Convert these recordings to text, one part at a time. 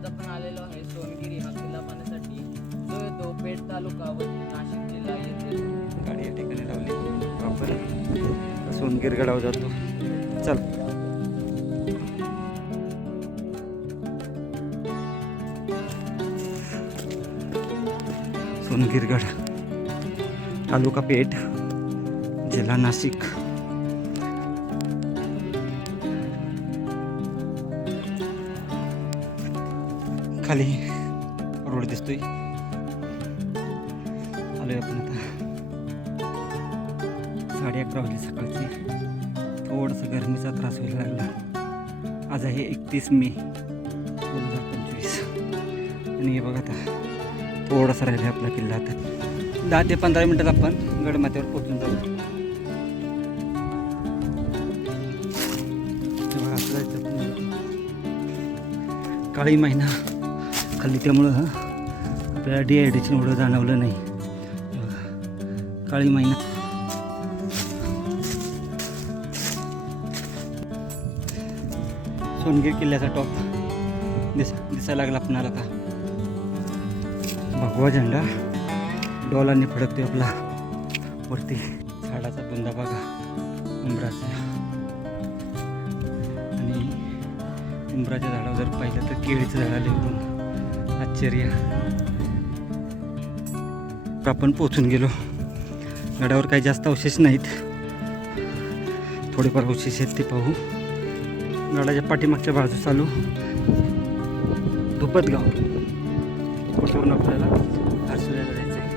आज आपण आलेलो आहे सोनगिरी हा किल्ला पाहण्यासाठी, जो येतो पेठ तालुका व नाशिक जिल्हा येथे. गाडी या ठिकाणी लावली. आपण सोनगिर गडावर जातो. चल. सोनगिरगड, तालुका पेठ, जिल्हा नाशिक. खाली रोड दिसतोय. आलोय आपण आता. 11:30 वाजले सकाळची. थोडंसं गरमीचा त्रास व्हायला लागला. आज आहे 31 मे 2025 आणि हे बघा आता थोडासा राहिला आपला किल्ला. आता 10 ते 15 मिनिटात आपण गडमाथ्यावर पोहोचून जाऊ. काळी महिना खाल्ली त्यामुळं आपल्याला डिहायड्रेशन एवढं जाणवलं नाही. काळी महिना सोनगिर किल्ल्याचा टॉप दिसायला लागला आपणाला. आता भगवा झेंडा डॉलांनी फडकतोय आपला वरती. झाडाचा बुंदा बघा उंबराचा. आणि उंबराच्या झाडावर जर पाहिलं तर केळीचं झाड आले होऊन आश्चर्य. आपण पोचून गेलो. गडावर काही जास्त अवशेष नाहीत, थोडेफार अवशेष आहेत ते पाहू. गडाच्या पाठीमागच्या बाजू चालू धुपतगाव, कुठून आपल्याला हर्सुल्याला जायचं आहे.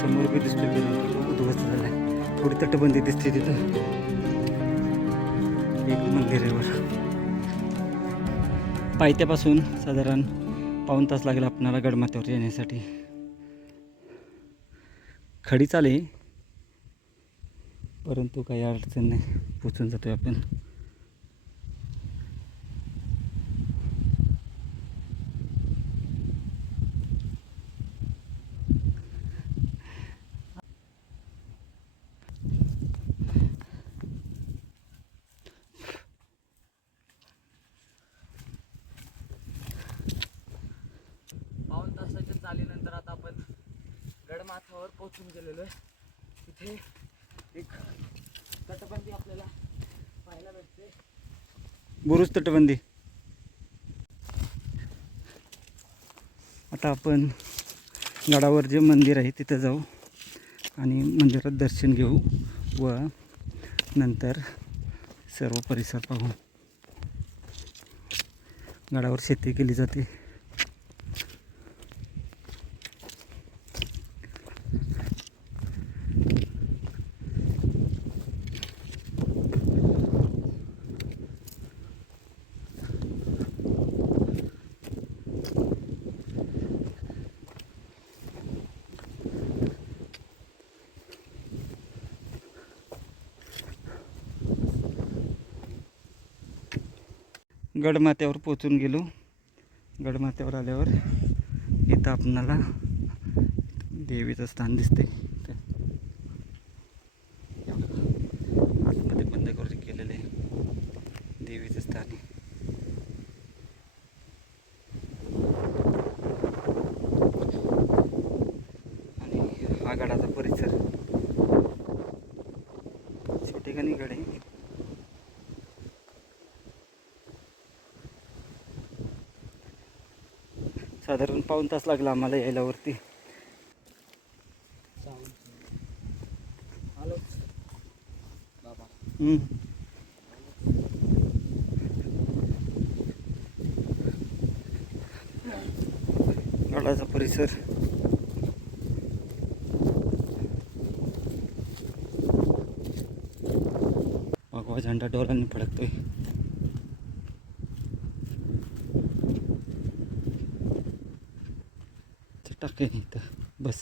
समोर बी दिसतोय उद्ध्वस्त झालाय. थोडी तटबंदी दिसते तिथं. एक मंदिरावर पायथ्यापासून साधारण पाऊण तास लागेल आपणाला गडमाथ्यावर येण्यासाठी. खडी चाले परंतु काही अडचण नाही, पोचून जातोय आपण. पाऊण तासाच्या चालीनंतर आता आपण गडमाथ्यावर पोहोचून गेलेलो आहे. तिथे एक तटबंदी आपल्याला पाहायला भेटते. बुरुज तटबंदी. आता आपण गडावर जे मंदिर आहे तिथं जाऊ आणि मंदिरात दर्शन घेऊ व नंतर सर्व परिसर पाहू. गडावर शेती केली जाते. गडमाथ्यावर पोचून गेलो. गडमाथ्यावर आल्यावर इथं आपणाला देवीचं स्थान दिसते. आतमध्ये बंद करून केलेले देवीचं स्थान. आणि हा गडाचा परिसर ठिकाणी गड आहे. साधारण पाऊण तास लागला आम्हाला यायला वरती. हॅलो बाबा. गडाचा परिसर भगवा झेंडा डोलांनी फडकतोय. टाके इथं बस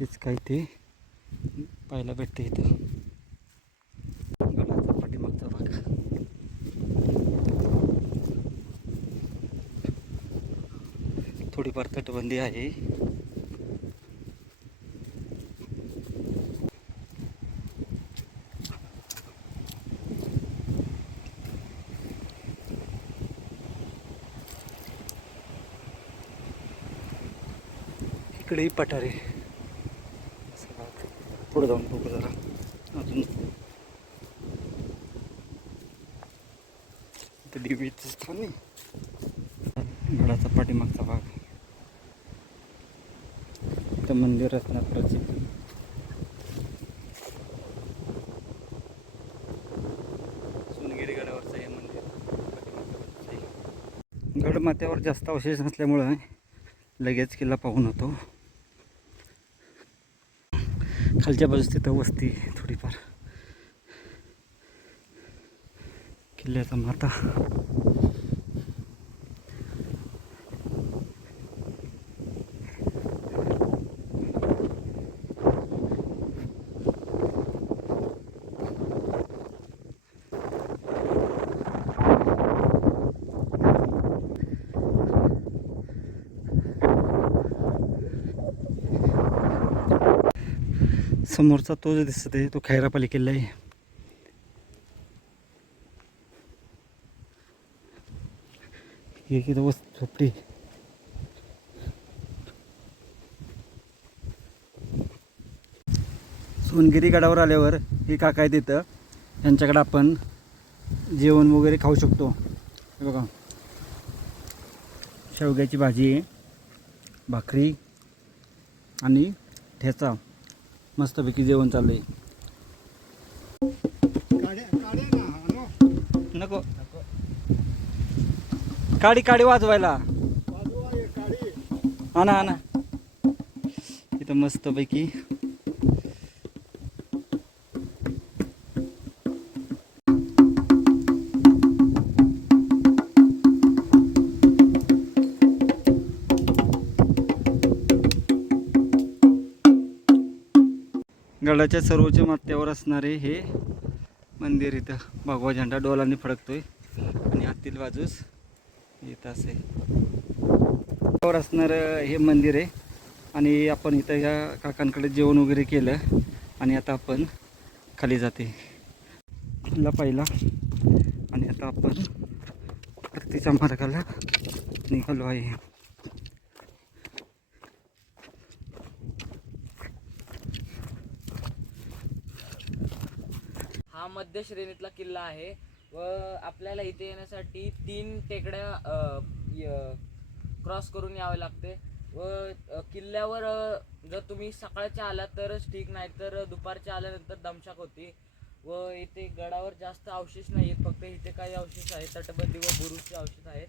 हेच काही ते पाहायला भेटते इथं. गडाचा पाठीमागचा भाग थोडीफार तटबंदी आहे. इकडेही पठारे. पुढे जाऊन बघू जरा अजून. देवीचं स्थान आहे. गडाचा पाठीमागचा भाग. इथं मंदिर असणार प्रचित. सोनगिरी गडावरचं हे मंदिर. गडमाथ्यावर जास्त अवशेष नसल्यामुळं लगेच किल्ला पाहून होतो. खालच्या बाजूस तिथं वस्ती थोडीफार. किल्ल्याचा माथा. समोरचा तो जो दिसत आहे तो खैरापाली किल्ला आहे. हे किती वस्तू झोपडी. सोनगिरी गडावर आल्यावर हे काका आहे तिथं. यांच्याकडे आपण जेवण वगैरे खाऊ शकतो. हे बघा शेवग्याची भाजी, भाकरी आणि ठेचा. मस्तपैकी जेवण चाललंय. नको काडी काडी वाजवायला. आणा आणा. इथं मस्तपैकी गडाच्या सर्वोच्च माथ्यावर असणारे हे मंदिर. इथं भगवा झेंडा डोलांनी फडकतोय आणि आतील बाजूस इथं असे वर असणारं हे मंदिर आहे. आणि आपण इथं या काकांकडे जेवण वगैरे केलं आणि आता आपण खाली जाते किल्ला पाहिला. आणि आता आपण परतीच्या मार्गाला निघालो आहे. हा मध्य श्रेणीतला किल्ला आहे व आपल्याला इथे येण्यासाठी 3 टेकड्या क्रॉस करून यावे लागते. व किल्ल्यावर जर तुम्ही सकाळच्या आलात तरच ठीक, नाही तर दुपारच्या आल्यानंतर दमछाक होती. व इथे गडावर जास्त अवशेष नाही आहेत, फक्त इथे काही अवशेष आहेत. तटबंदी व बुरुजचे अवशेष आहेत.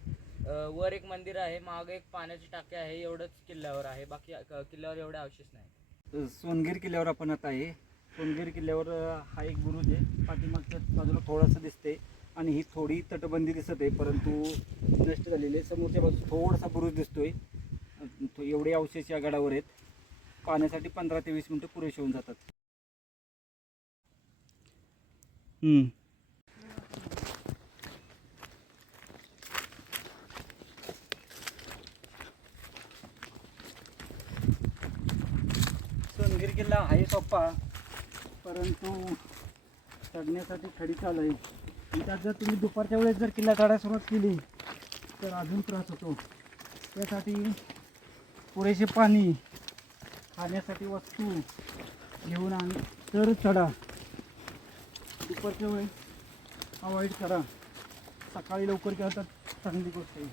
वर एक मंदिर आहे, मागे एक पाण्याची टाकी आहे. एवढंच किल्ल्यावर आहे, बाकी किल्ल्यावर एवढे अवशेष नाही. सोनगिरी किल्ल्यावर आपण आता आहे. सोनगिरी किल्ल्यावर हा एक बुरुज आहे. पाठीमागच्या बाजूला थोडासा दिसते आणि ही थोडी तटबंदी दिसत आहे, परंतु नष्ट झालेली आहे. समोरच्या बाजूला थोडासा बुरुज दिसतोय. एवढे अवशेष या गडावर आहेत. पाण्यासाठी 15 ते 20 मिनिटं पुरेशी होऊन जातात. सोनगिरी किल्ला आहे सोपा, परंतु चढण्यासाठी खडी चाल आहे. त्यात जर तुम्ही दुपारच्या वेळेस जर किल्ला चढायला सुरुवात केली तर अजून त्रास होतो. त्यासाठी पुरेसे पाणी, खाण्यासाठी वस्तू घेऊन आणि तर चढा. दुपारच्या वेळेस अवॉइड करा. सकाळी लवकर गेला तर चांगली गोष्ट आहे.